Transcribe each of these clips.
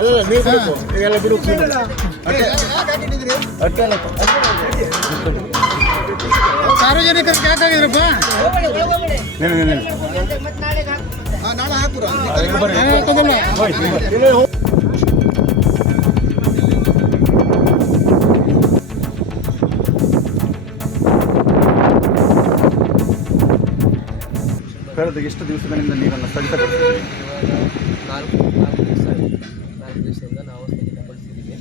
ಅಲ್ಲ ನೀವು ಎಲ್ಲ ಬಿಡು ಸಾರ್ವಜನಿಕರಿಗೆ ಯಾಕಾಗಿದ್ರಪ್ಪ? ನಾಳೆ ಹಾಕುರ ಕಳೆದ ಎಷ್ಟು ದಿವಸಗಳಿಂದ ನೀರನ್ನು ಸ್ಥಗಿತಗೊಳಿಸಿದ್ದೀವಿ? 4 ದಿವಸದಿಂದ ನಾವು ಸ್ಥಗಿತಗೊಳಿಸಿದ್ದೀವಿ.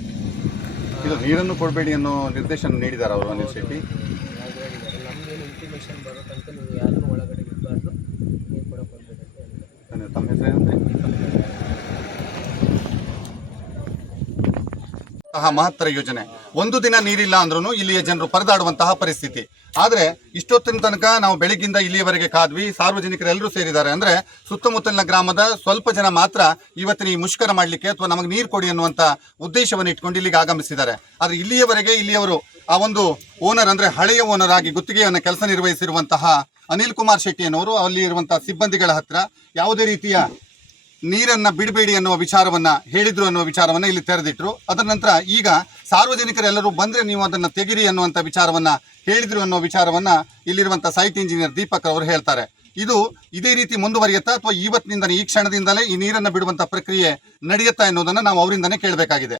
ಇದು ನೀರನ್ನು ಕೊಡಬೇಡಿ ಅನ್ನೋ ನಿರ್ದೇಶನ ನೀಡಿದ್ದಾರೆ ಅವರು ಅನಿಲ್ ಶೆಟ್ಟಿ. ನಮಗೇನು ಇಂಟಿಮೇಷನ್ ಬರೋ ತನಕ ನೀವು ಯಾರನ್ನೂ ಒಳಗಡೆ ಇರಬಾರ್ದು, ನೀರು ಕೊಡೋಕೆ ಹೋಗ್ಬೇಕು ಅಂತ ಹೇಳಿದ್ದಾರೆ. ತಮ್ಮ ಹೆಸರೇನಂದ್ರೆ ಮಹತ್ತರ ಯೋಜನೆ. ಒಂದು ದಿನ ನೀರಿಲ್ಲ ಅಂದ್ರೂ ಇಲ್ಲಿಯ ಜನರು ಪರದಾಡುವಂತಹ ಪರಿಸ್ಥಿತಿ. ಆದರೆ ಇಷ್ಟೊತ್ತಿನ ತನಕ ನಾವು ಬೆಳಿಗ್ಗಿಂದ ಇಲ್ಲಿಯವರೆಗೆ ಕಾದ್ವಿ. ಸಾರ್ವಜನಿಕರೆಲ್ಲರೂ ಸೇರಿದ್ದಾರೆ. ಅಂದರೆ ಸುತ್ತಮುತ್ತಲಿನ ಗ್ರಾಮದ ಸ್ವಲ್ಪ ಜನ ಮಾತ್ರ ಇವತ್ತಿನ ಈ ಮುಷ್ಕರ ಮಾಡಲಿಕ್ಕೆ ಅಥವಾ ನಮಗೆ ನೀರು ಕೊಡಿ ಅನ್ನುವಂಥ ಉದ್ದೇಶವನ್ನು ಇಟ್ಕೊಂಡು ಇಲ್ಲಿಗೆ ಆಗಮಿಸಿದ್ದಾರೆ. ಆದರೆ ಇಲ್ಲಿಯವರೆಗೆ ಇಲ್ಲಿಯವರು ಆ ಒಂದು ಓನರ್ ಅಂದರೆ ಹಳೆಯ ಓನರ್ ಆಗಿ ಗುತ್ತಿಗೆಯನ್ನು ಕೆಲಸ ನಿರ್ವಹಿಸಿರುವಂತಹ ಅನಿಲ್ ಕುಮಾರ್ ಶೆಟ್ಟಿ ಅನ್ನೋರು ಅಲ್ಲಿ ಇರುವಂತಹ ಸಿಬ್ಬಂದಿಗಳ ಹತ್ರ ಯಾವುದೇ ರೀತಿಯ ನೀರನ್ನು ಬಿಡಬೇಡಿ ಅನ್ನುವ ವಿಚಾರವನ್ನು ಹೇಳಿದ್ರು ಅನ್ನುವ ವಿಚಾರವನ್ನು ಇಲ್ಲಿ ತೆರೆದಿಟ್ರು. ಅದರ ನಂತರ ಈಗ ಸಾರ್ವಜನಿಕರೆಲ್ಲರೂ ಬಂದರೆ ನೀವು ಅದನ್ನು ತೆಗಿರಿ ಅನ್ನುವಂಥ ವಿಚಾರವನ್ನು ಹೇಳಿದ್ರು ಅನ್ನೋ ವಿಚಾರವನ್ನು ಇಲ್ಲಿರುವಂಥ ಸೈಟ್ ಇಂಜಿನಿಯರ್ ದೀಪಕ್ ಅವರು ಹೇಳ್ತಾರೆ. ಇದು ಇದೇ ರೀತಿ ಮುಂದುವರಿಯುತ್ತಾ ಅಥವಾ ಇವತ್ತಿನಿಂದ ಈ ಕ್ಷಣದಿಂದಲೇ ಈ ನೀರನ್ನು ಬಿಡುವಂಥ ಪ್ರಕ್ರಿಯೆ ನಡೆಯುತ್ತಾ ಎನ್ನುವುದನ್ನು ನಾವು ಅವರಿಂದನೇ ಕೇಳಬೇಕಾಗಿದೆ.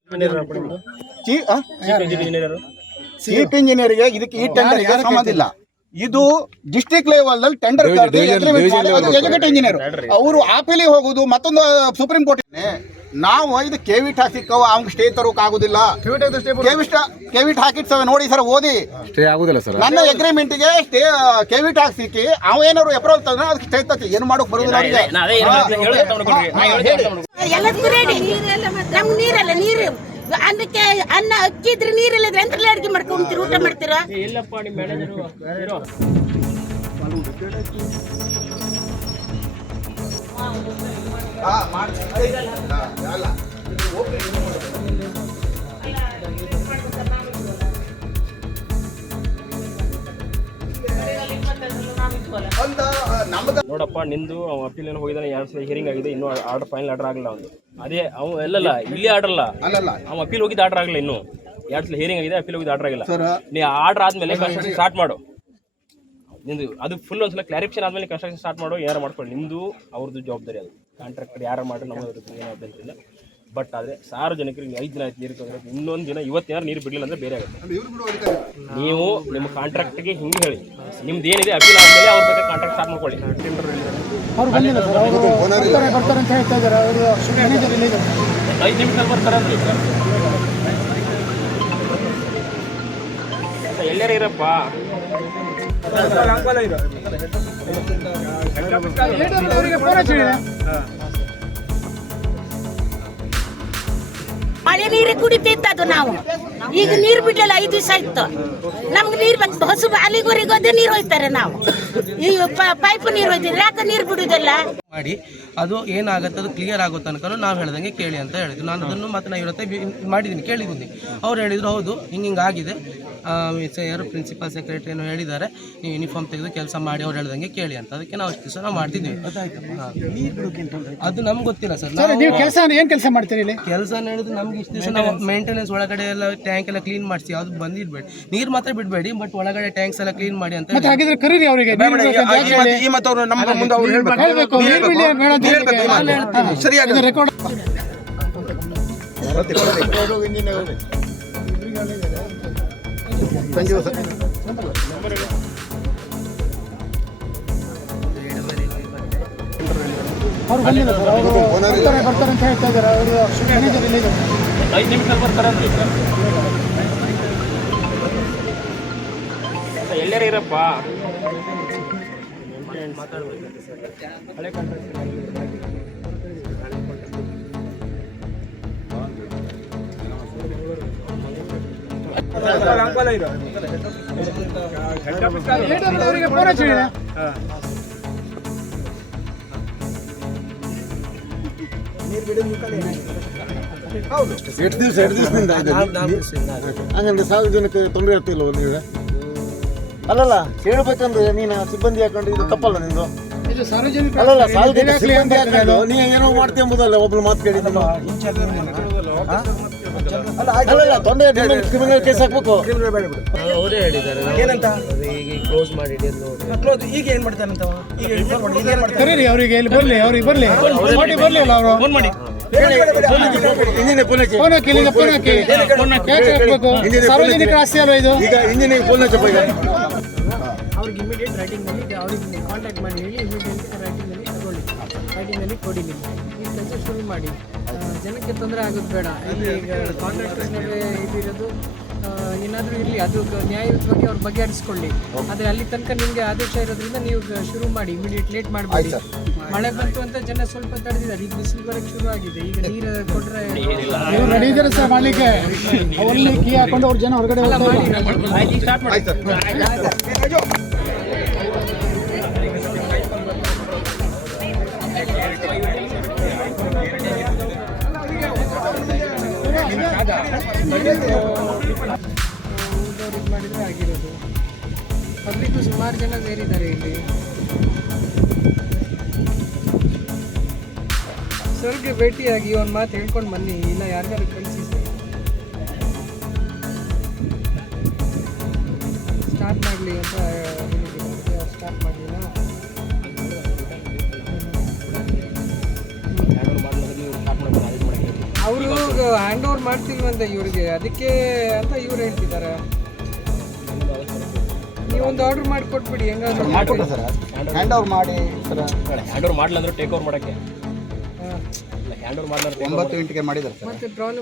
ಚೀಫ್ ಇಂಜಿನಿಯರ್ಗೆ ಇದಕ್ಕೆ ಈ ಟೆಂಡರ್ಗೆ ಸಂಬಂಧ ಇಲ್ಲ. ಇದು ಡಿಸ್ಟ್ರಿಕ್ಟ್ ಲೆವೆಲ್ ಅಲ್ಲಿ ಟೆಂಡರ್ ಎಜುಕೇಟ್ ಇಂಜಿನಿಯರ್ ಅವರು ಆಪೀಲಿ ಹೋಗುದು ಮತ್ತೊಂದು ಸುಪ್ರೀಂ ಕೋರ್ಟ್. ನಾವು ಇದು ಕೆವಿಟ್ ಹಾಕಿಕ್ಕ ಅವ್ಗೆ ಸ್ಟೇ ತರೋಕ್ ಆಗುದಿಲ್ಲ. ಕೆವಿಟ್ ಹಾಕಿರ್ತವೆ ನೋಡಿ ಸರ್, ಓದಿ ಸ್ಟೇ ಆಗುದಿಲ್ಲ ಸರ್. ನನ್ನ ಅಗ್ರಿಮೆಂಟ್ಗೆ ಸ್ಟೇ ಕೆವಿಟ್ ಹಾಕ್ಸಿಕ್ಕಿ ಅವ ಏನಾದ್ರು ಅಪ್ರೂವಲ್ ತಂದ್ರೆ ಅದಕ್ಕೆ ಸ್ಟೇ ತತ್ತಿ ಏನು ಮಾಡೋಕ್ ಬರುದಿಲ್ಲ ಅವರಿಗೆ. ನೀರಲ್ಲ, ನೀರು ಅನ್ನಕ್ಕೆ ಅನ್ನ ಅಕ್ಕಿ ಇದ್ರೆ ನೀರಿಲ್ಲದ್ರೆ ಎಂತ ಅಡಿಗೆ ಮಾಡ್ಕೊಂತೀರಿ, ಊಟ ಮಾಡ್ತೀರಾ? ನೋಡಪ್ಪ, ನಿಂದು ಅವ ಅಪೀಲ್ ಏನೋ ಹೋಗಿದ್ದಾನೆ, 2 ಸಲ ಹಿಯರಿಂಗ್ ಆಗಿದೆ, ಇನ್ನೂ ಆರ್ಡರ್ ಫೈನಲ್ ಆರ್ಡರ್ ಆಗಿಲ್ಲ. ಒಂದು ಅದೇ ಅವ ಎಲ್ಲಲ್ಲ ಇಲ್ಲಿ ಆರ್ಡರ್ ಅಲ್ಲ, ಅವ ಅಪೀಲ್ ಹೋಗಿದ್ದು ಆರ್ಡರ್ ಆಗಿಲ್ಲ. ಇನ್ನು 2 ಸಲ ಹಿಯರಿಂಗ್ ಆಗಿದೆ, ಅಪೀಲ್ ಹೋಗಿದ್ದು ಆರ್ಡರ್ ಆಗಿಲ್ಲ. ನೀ ಆರ್ಡರ್ ಆದ್ಮೇಲೆ ಕನ್ಸ್ಟ್ರಕ್ಷನ್ ಸ್ಟಾರ್ಟ್ ಮಾಡು. ನಿಂದು ಅದು ಫುಲ್ ಒಂದ್ಸಲ ಕ್ಲಾರಿಫಿಕೇಶನ್ ಆದ್ಮೇಲೆ ಕನ್ಸ್ಟ್ರಕ್ಷನ್ ಸ್ಟಾರ್ಟ್ ಮಾಡು. ಯಾರು ಮಾಡ್ಕೊಳ್ಳಿ, ನಿಮ್ದು ಅವ್ರದ್ದು ಜವಾಬ್ದಾರಿ. ಅದು ಕಾಂಟ್ರಾಕ್ಟರ್ ಯಾರು ಮಾಡಿ ನಮಗೆ ಏನು ಅಭ್ಯಂತರ ಇಲ್ಲ. ಬಟ್ ಆದರೆ ಸಾರ್ವಜನಿಕರಿಗೆ 5 ದಿನ ಆಯ್ತು ನೀರು ತೊಂದರೆ, ಇನ್ನೊಂದು ದಿನ ಇವತ್ತೇನಾರು ನೀರು ಬಿಡಲಿಲ್ಲ ಅಂದರೆ ಬೇರೆ ಆಗುತ್ತೆ. ನೀವು ನಿಮ್ಮ ಕಾಂಟ್ರಾಕ್ಟ್ಗೆ ಹಿಂಗೆ ಹೇಳಿ, ನಿಮ್ದು ಏನಿದೆ ಅಪೀಲ್ ಆದಮೇಲೆ ಅವ್ರ ಬಗ್ಗೆ ಕಾಂಟ್ರಾಕ್ಟ್ ಸ್ಟಾರ್ಟ್ ಮಾಡ್ಕೊಳ್ಳಿ. ಅವ್ರು ಬಂದಿಲ್ಲ ಸರ್, ಅವರು ಬರ್ತಾರೆ ಅಂತ ಹೇಳ್ತಾ ಇದ್ದಾರೆ. ಅವರು ಮ್ಯಾನೇಜರ್ ಇಲ್ಲ, 5 ನಿಮಿಷದಲ್ಲಿ ಬರ್ತಾರೆ ಅಂದ್ರೆ ಎಲ್ಲರೂ ಇರಪ್ಪ. ಮಳೆ ನೀರು ಕುಡಿತಿದ್ದದು ನಾವು. ಈಗ ನೀರು ಬಿಡ್ಲಿಲ್ಲ, 5 ದಿವಸ ಆಯ್ತು. ನಮ್ಗೆ ನೀರು ಬೇಕು, ಹಸು ಅಲ್ಲಿವರೆಗೂ ಅದೇ ನೀರು ಹೋಯ್ತಾರೆ. ನಾವು ಈ ಪೈಪ್ ನೀರು ಹೋಯ್ತಿದ್ರೆ ಯಾಕೆ ನೀರು ಬಿಡುವುದಿಲ್ಲ ಮಾಡಿ ಅದು ಏನಾಗುತ್ತೆ ಅದು ಕ್ಲಿಯರ್ ಆಗೋ ತನಕ ನಾವು ಹೇಳ್ದಂಗೆ ಕೇಳಿ ಅಂತ ಹೇಳಿದ್ರು. ನಾನು ಅದನ್ನು ಮತ್ತೆ ನಾನು ಇವತ್ತೆ ಮಾಡಿದ್ದೀನಿ, ಕೇಳಿದ್ದೀನಿ. ಅವ್ರು ಹೇಳಿದ್ರು ಹೌದು ಹಿಂಗೆ ಆಗಿದೆ, ಯಾರು ಪ್ರಿನ್ಸಿಪಲ್ ಸೆಕ್ರೆಟರಿ ಏನೋ ಹೇಳಿದ್ದಾರೆ, ನೀವು ಯೂನಿಫಾರ್ಮ್ ತೆಗೆದು ಕೆಲಸ ಮಾಡಿ ಅವ್ರು ಹೇಳ್ದಂಗೆ ಕೇಳಿ ಅಂತ. ಅದಕ್ಕೆ ನಾವು ಅಷ್ಟು ದಿವಸ ನಾವು ಮಾಡ್ತಿದ್ವಿ. ಅದು ನಮ್ಗೆ ಗೊತ್ತಿಲ್ಲ ಸರ್. ನೀವು ಕೆಲಸ ಏನು ಕೆಲಸ ಮಾಡ್ತೀರಿ ಇಲ್ಲಿ? ಕೆಲಸ ಹೇಳಿದ್ರೆ ನಮ್ಗೆ ಇಷ್ಟು ದಿವಸ ನಾವು ಮೇಂಟೆನೆನ್ಸ್ ಒಳಗಡೆ ಎಲ್ಲ ಟ್ಯಾಂಕ್ ಎಲ್ಲ ಕ್ಲೀನ್ ಮಾಡಿಸಿ ಯಾವ್ದು ಬಂದಿರ್ಬೇಡಿ, ನೀರು ಮಾತ್ರ ಬಿಡಬೇಡಿ, ಬಟ್ ಒಳಗಡೆ ಟ್ಯಾಂಕ್ಸ್ ಎಲ್ಲ ಕ್ಲೀನ್ ಮಾಡಿ ಅಂತ ಹಾಗಿದ್ರೆ ಕರೀರಿ ಅವರಿಗೆ. ರೆಕಾರ್ಡ್ ಅವ್ರು ಬಂದಿಲ್ಲ ಸರ್, ಅವರು ಬರ್ತಾರೆ ಅಂತ ಹೇಳ್ತಾ ಇದ್ದಾರೆ. ಅವರು ಮ್ಯಾನೇಜರ್ ಇಲ್ಲ, 5 ನಿಮಿಷದಲ್ಲಿ ಬರ್ತಾರೆ ಅಂದ್ರೆ ಎಲ್ಲರೂ ಇರಪ್ಪ. ಹಳೆ ಕಾಂಟ್ರಾಕ್ಟ್ ಅವರಿಗೆ ಫೋನ್ ಹಚ್ಚಿದೆ. ಎಷ್ಟು ದಿವಸದಿಂದ ಹಂಗಂದ್ರೆ ಸಾರ್ವಜನಿಕ ತೊಂದರೆ ಇರ್ತಿಲ್ವ ನೀವು? ಅಲ್ಲಲ್ಲ ಹೇಳ್ಬೇಕಂದ್ರೆ ನೀನು ಸಿಬ್ಬಂದಿ ಹಾಕೊಂಡು ಇದು ತಪ್ಪಲ್ಲ ನಿಂದು. ಅಲ್ಲಲ್ಲ ಸಾರ್ವಜನಿಕ ಸಿಬ್ಬಂದಿ ಹಾಕೊಂಡು ನೀ ಏನೋ ಮಾಡ್ತೀಯ ಎಂಬುದಲ್ಲ ಒಬ್ರು ಮಾತು ಕೇಳಿದ್ರು. ಕ್ರಿಮಿನಲ್ ಕೇಸ್ ಹಾಕ್ಬೇಕು. ಅವರೇ ಹೇಳಿದ್ದಾರೆ ಏನಂತ? ಈಗ ಕ್ಲೋಸ್ ಮಾಡಿ ಈಗ ಏನ್ ಮಾಡ್ತಾನಂತ ಕರೀರಿ ಅವರಿಗೆ ಇಲ್ಲಿ ಬರ್ಲಿ, ಅವ್ರಿಗೆ ಬರ್ಲಿ, ಬರ್ಲಿ ಅಲ್ಲ ಅವರು ಫೋನ್ ಮಾಡಿ ಸಾರ್ವಜನಿಕ ಆಸ್ತಿ ಅಲ್ವಾ ಇದು? ಈಗ ಇಂಜಿನಿಯರ್ ಫೋನ್ ಅವ್ರಿಗೆ ಇಮಿಡಿಯೇಟ್ ರೈಟಿಂಗಲ್ಲಿ ಅವ್ರಿಗೆ ಕಾಂಟ್ಯಾಕ್ಟ್ ಮಾಡಿ ಹೇಳಿ ಇಮಿಡಿಯೇಟ್ ರೈಟಿಂಗಲ್ಲಿ ತಗೊಳ್ಳಿ, ರೈಟಿಂಗಲ್ಲಿ ಕೊಡಿ ನಿಮಗೆ ಈ ಕೆಲಸ ಶುರು ಮಾಡಿ. ಜನಕ್ಕೆ ತೊಂದರೆ ಆಗೋದು ಬೇಡ. ಈಗ ಕಾಂಟ್ರಾಕ್ಟರ್ಸ್ ನಡುವೆ ಇದಿರೋದು ಏನಾದರೂ ಇರಲಿ, ಅದು ನ್ಯಾಯಯುತವಾಗಿ ಅವ್ರ ಬಗೆಹರಿಸ್ಕೊಳ್ಳಿ. ಆದರೆ ಅಲ್ಲಿ ತನಕ ನಿಮಗೆ ಆದೇಶ ಇರೋದ್ರಿಂದ ನೀವು ಶುರು ಮಾಡಿ, ಇಮಿಡಿಯೇಟ್ ಲೇಟ್ ಮಾಡಬೇಡಿ. ಮಳೆ ಬಂತು ಅಂತ ಜನ ಸ್ವಲ್ಪ ತಡೆದಿದ್ದಾರೆ, ಈಗ ಬಿಸಿಲು ಬರೋಕ್ಕೆ ಶುರು ಆಗಿದೆ. ಈಗ ನೀರು ಕೊಟ್ಟರೆ ನಡೀತಾರೆ ಸರ್ ಮಾಡಲಿಕ್ಕೆ. ಅವರಲ್ಲಿ ಕೀ ಹಾಕೊಂಡು ಅವ್ರ ಜನ ಹೊರಗಡೆ ಮಾಡಿದರೆ ಆಗಿರೋದು. ಪಬ್ಲಿಕ್ಕು ಸುಮಾರು ಜನ ಸೇರಿದ್ದಾರೆ ಇಲ್ಲಿ. ಸರ್ಗೆ ಭೇಟಿಯಾಗಿ ಒಂದು ಮಾತು ಹೇಳ್ಕೊಂಡು ಬನ್ನಿ, ಇಲ್ಲ ಯಾರಿಗಾರು ಕಳಿಸಿ ಸ್ಟಾರ್ಟ್ ಮಾಡಲಿ ಅಂತ ಹೇಳಿದ್ದಾರೆ. ಅವ್ರು ಸ್ಟಾರ್ಟ್ ಮಾಡಲಿಲ್ಲ. ಅವರು ಹ್ಯಾಂಡ್ ಓವರ್ ಮಾಡ್ತಿಲ್ವಂತೆ ಇವ್ರಿಗೆ, ಅದಕ್ಕೆ ಅಂತ ಇವ್ರು ಹೇಳ್ತಿದ್ದಾರೆ. ನೀವೊಂದು ಆರ್ಡರ್ ಮಾಡಿ ಕೊಟ್ಬಿಡಿ, ಹೆಂಗಾದ್ರು ಮಾಡ್ಕೊಡ್ರಿ ಸರ್, ಹ್ಯಾಂಡ್ ಓವರ್ ಮಾಡಿ ಸರ್. ಹ್ಯಾಂಡ್ ಓವರ್ ಮಾಡಲ್ಲ ಅಂದ್ರೆ ಟೇಕ್ ಓವರ್ ಮಾಡಕ್ಕೆ ಹ್ಯಾಂಡ್ ಓವರ್ ಮಾಡಲ್ಲ 9 ಗಂಟೆಗೆ ಮಾಡಿದ್ದಾರೆ ಸರ್. ಮತ್ತೆ ಪ್ರಾಬ್ಲಮ್